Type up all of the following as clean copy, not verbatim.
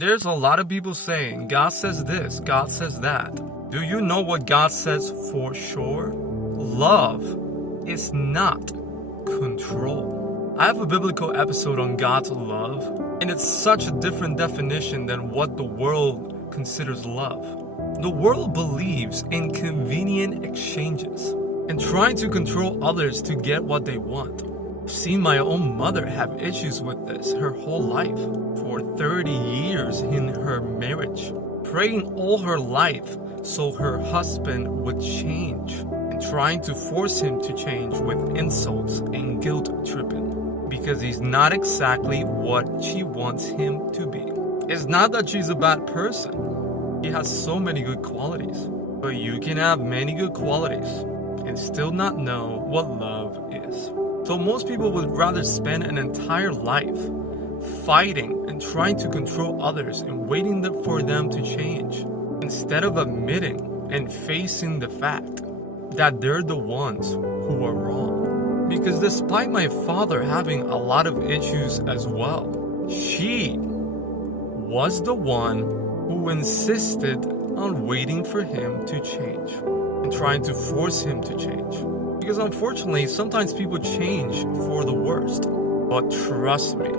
There's a lot of people saying, God says this, God says that. Do you know what God says for sure? Love is not control. I have a biblical episode on God's love, and it's such a different definition than what the world considers love. The world believes in convenient exchanges and trying to control others to get what they want. I've seen my own mother have issues with this her whole life. For 30 years in her marriage, praying all her life so her husband would change, and trying to force him to change with insults and guilt tripping because he's not exactly what she wants him to be. It's not that she's a bad person. He has so many good qualities. But you can have many good qualities and still not know what love is. So most people would rather spend an entire life fighting and trying to control others and waiting for them to change, instead of admitting and facing the fact that they're the ones who are wrong. Because despite my father having a lot of issues as well, she was the one who insisted on waiting for him to change and trying to force him to change. Because unfortunately, sometimes people change for the worst. But trust me,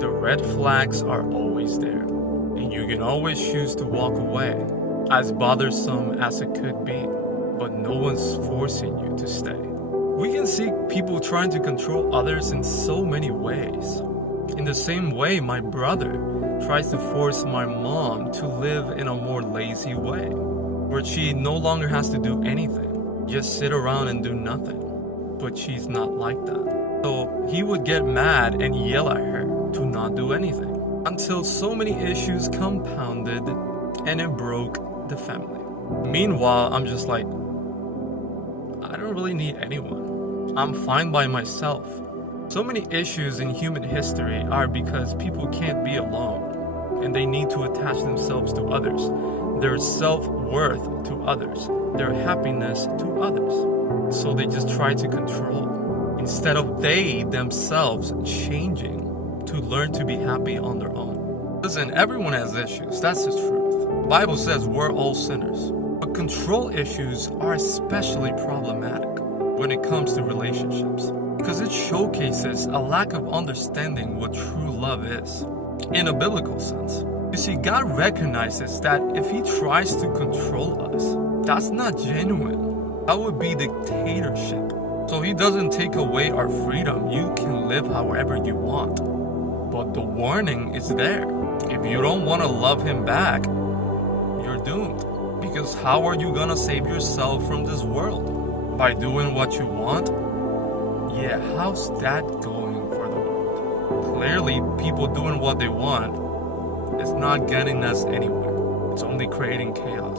the red flags are always there, and you can always choose to walk away, as bothersome as it could be, but no one's forcing you to stay. We can see people trying to control others in so many ways. In the same way, my brother tries to force my mom to live in a more lazy way, where she no longer has to do anything, just sit around and do nothing. But she's not like that. So he would get mad and yell at her to not do anything, until so many issues compounded and it broke the family. Meanwhile, I'm just like, I don't really need anyone. I'm fine by myself. So many issues in human history are because people can't be alone, and they need to attach themselves to others, their self-worth to others, their happiness to others. So they just try to control, instead of they themselves changing to learn to be happy on their own. Listen, everyone has issues, that's the truth. The Bible says we're all sinners. But control issues are especially problematic when it comes to relationships, because it showcases a lack of understanding what true love is, in a biblical sense. You see, God recognizes that if He tries to control us, that's not genuine. That would be dictatorship. So He doesn't take away our freedom. You can live however you want. But the warning is there. If you don't want to love Him back, you're doomed. Because how are you gonna save yourself from this world? By doing what you want? Yeah, how's that going for the world? Clearly, people doing what they want is not getting us anywhere. It's only creating chaos.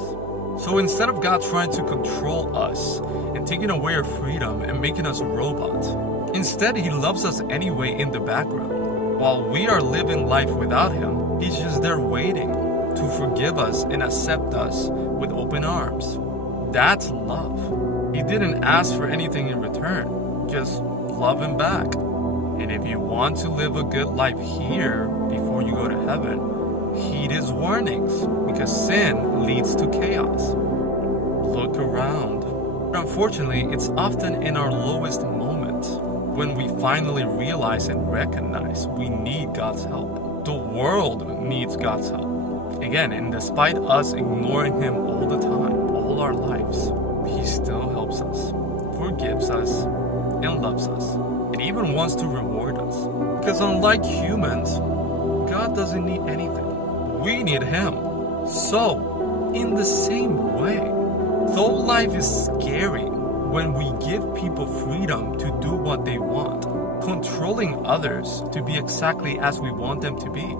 So instead of God trying to control us and taking away our freedom and making us robots, instead He loves us anyway in the background. While we are living life without Him, He's just there waiting to forgive us and accept us with open arms. That's love. He didn't ask for anything in return, just love Him back. And if you want to live a good life here before you go to heaven, heed His warnings, because sin leads to chaos. Look around. But unfortunately, it's often in our lowest moments when we finally realize and recognize we need God's help. The world needs God's help. Again, and despite us ignoring Him all the time, all our lives, He still helps us, forgives us, and loves us, and even wants to reward us. Because unlike humans, God doesn't need anything. We need Him. So, in the same way, though life is scary when we give people freedom to do what they want, controlling others to be exactly as we want them to be,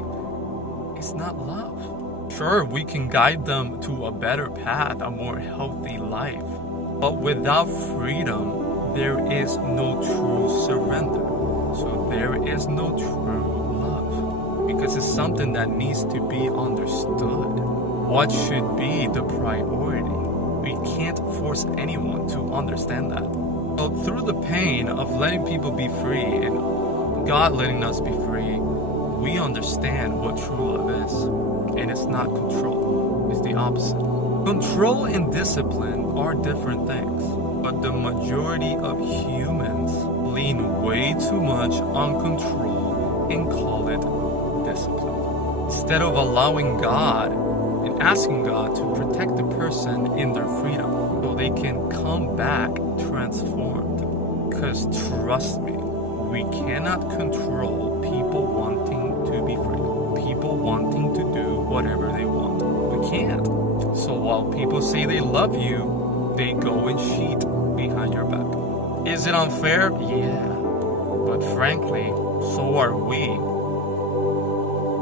it's not love. Sure, we can guide them to a better path, a more healthy life. But without freedom, there is no true surrender. So there is no true love. Because it's something that needs to be understood. What should be the priority? We can't force anyone to understand that. So through the pain of letting people be free and God letting us be free, we understand what true love is. not control. It's the opposite. Control and discipline are different things, but the majority of humans lean way too much on control and call it discipline, instead of allowing God and asking God to protect the person in their freedom so they can come back transformed. Because trust me, we cannot control people wanting to be free, people wanting to do whatever they want. We can't. So while people say they love you, they go and cheat behind your back. Is it unfair? Yeah. But frankly, so are we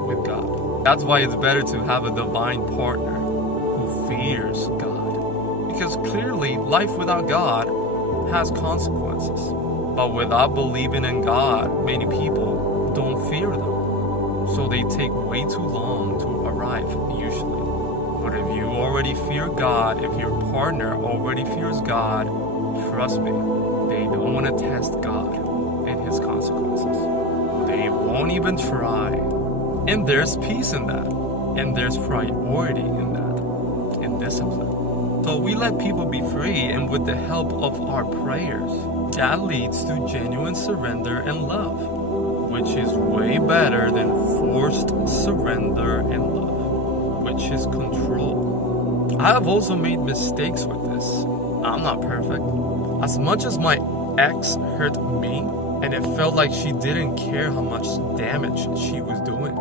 with God. That's why it's better to have a divine partner who fears God. Because clearly, life without God has consequences. But without believing in God, many people don't fear them. So they take way too long to arrive, usually. But if you already fear God, if your partner already fears God, trust me, they don't want to test God and His consequences. They won't even try. And there's peace in that. And there's priority in that. And discipline. So we let people be free, and with the help of our prayers, that leads to genuine surrender and love, which is way better than forced surrender and love, which is control. I have also made mistakes with this. I'm not perfect. As much as my ex hurt me, and it felt like she didn't care how much damage she was doing,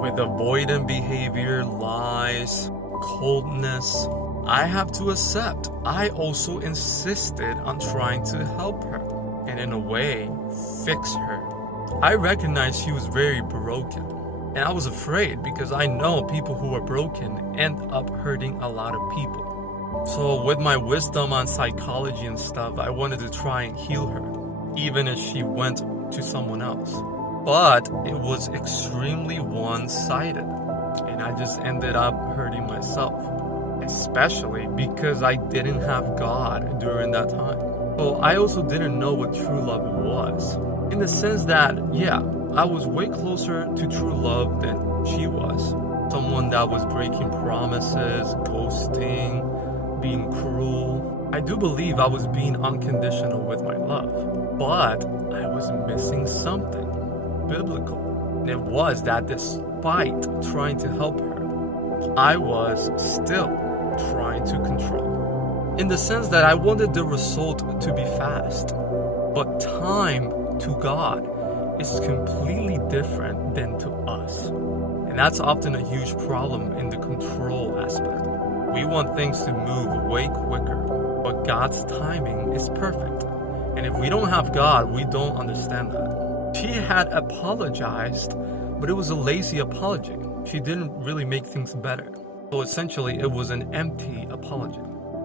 with avoidant behavior, lies, coldness, I have to accept I also insisted on trying to help her and in a way fix her. I recognized she was very broken, and I was afraid because I know people who are broken end up hurting a lot of people. So with my wisdom on psychology and stuff, I wanted to try and heal her, even if she went to someone else. But it was extremely one-sided, and I just ended up hurting myself. Especially because I didn't have God during that time. So I also didn't know what true love was. In the sense that, yeah, I was way closer to true love than she was. Someone that was breaking promises, ghosting, being cruel. I do believe I was being unconditional with my love. But I was missing something biblical. And it was that despite trying to help her, I was still trying to control. In the sense that I wanted the result to be fast. But time to God is completely different than to us. And that's often a huge problem in the control aspect. We want things to move way quicker, but God's timing is perfect. And if we don't have God, we don't understand that. She had apologized, but it was a lazy apology. She didn't really make things better. So essentially, it was an empty apology,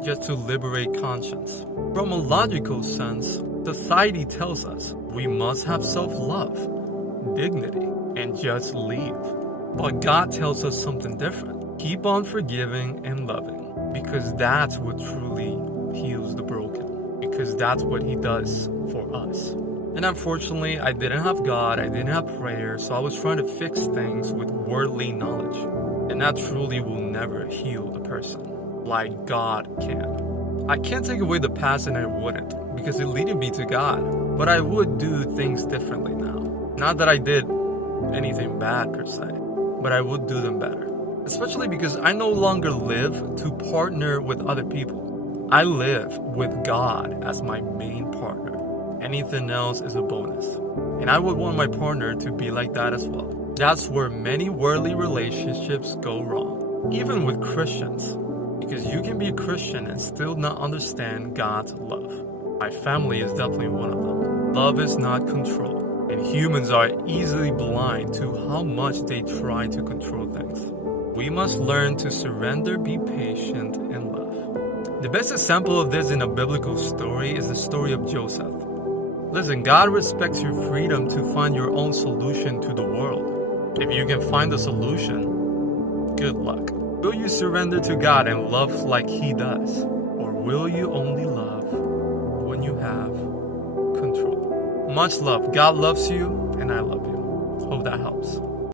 just to liberate conscience. From a logical sense, society tells us we must have self-love, dignity, and just leave. But God tells us something different. Keep on forgiving and loving, because that's what truly heals the broken, because that's what He does for us. And unfortunately, I didn't have God, I didn't have prayer, so I was trying to fix things with worldly knowledge. And that truly will never heal a person like God can. I can't take away the past, and I wouldn't, because it leaded me to God. But I would do things differently now. Not that I did anything bad per se, but I would do them better. Especially because I no longer live to partner with other people. I live with God as my main partner. Anything else is a bonus. And I would want my partner to be like that as well. That's where many worldly relationships go wrong, even with Christians, because you can be a Christian and still not understand God's love. My family is definitely one of them. Love is not control, and humans are easily blind to how much they try to control things. We must learn to surrender, be patient, and love. The best example of this in a biblical story is the story of Joseph. Listen, God respects your freedom to find your own solution to the world. If you can find a solution, good luck. Will you surrender to God and love like He does? Or will you only love when you have control? Much love. God loves you, and I love you. Hope that helps.